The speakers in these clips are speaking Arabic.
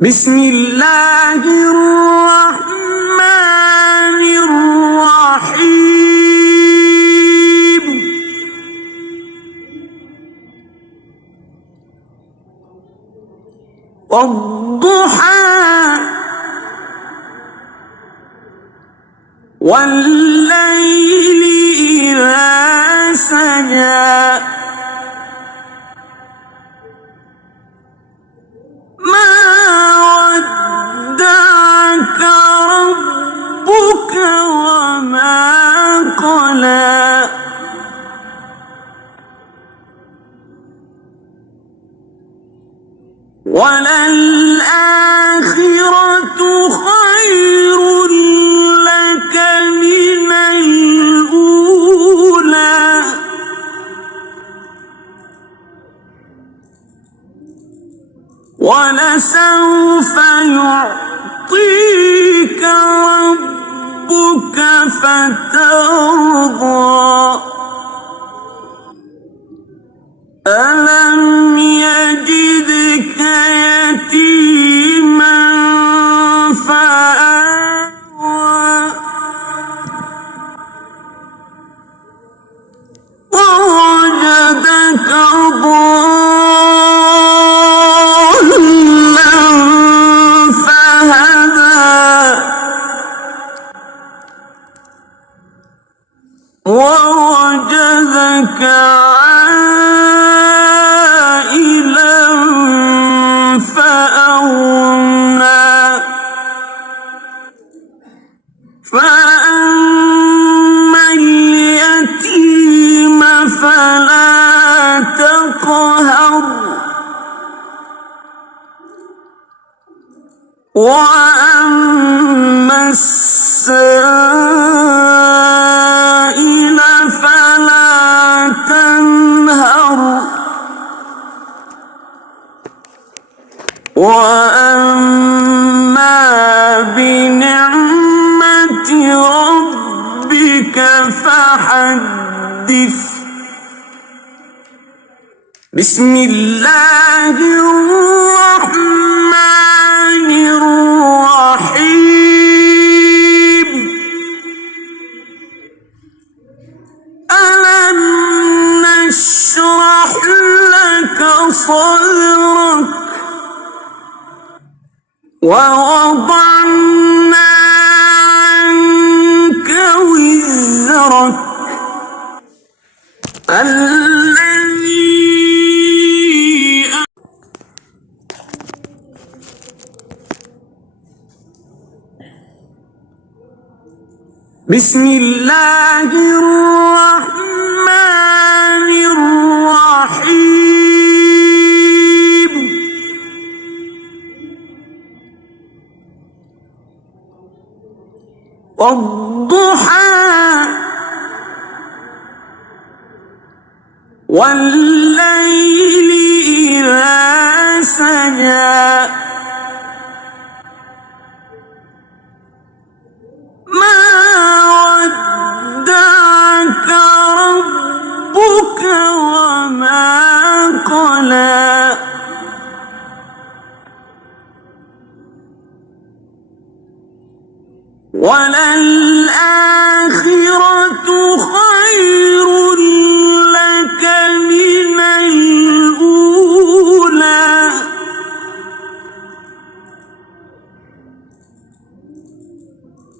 بسم الله الرحمن الرحيم. والضحى والليل إذا سجى ما ودعك ربك وما قلى وللآخرة خير لك من الأولى ولسوف يعطيك ربك فترضى ألم يجدك يتيما فآوى ووجدك ضالا فهدى ووجدك عائلا فأغنى فأما اليتيم فلا تقهر وأما السائل فلا تنهر وأما بنعمة ربك فحدث. بسم الله الرحمن الرحيم. ألم نشرح لك صدرك ووضعنا عنك وزرك بسم الله الرحمن الرحيم. والضحى والليل إذا سجى ما ودعك ربك وما قلى وللآخرة خير لك من الأولى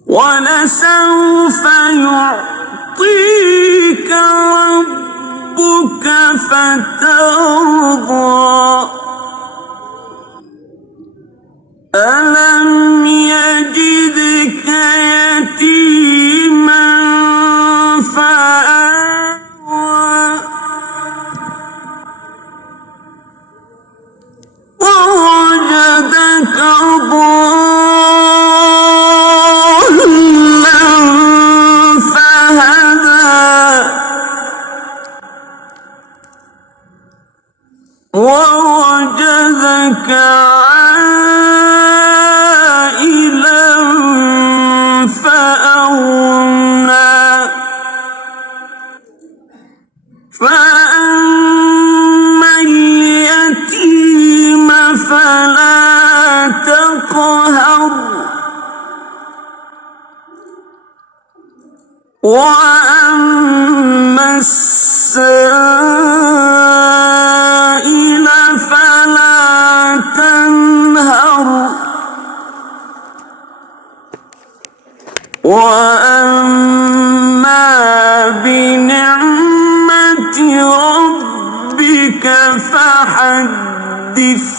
ولسوف يعطيك ربك فترضى ألم يجدك يتيما فآوى ووجدك ضالا فهدى ووجدك وأما السائل فلا تنهر وأما بنعمة ربك فحدث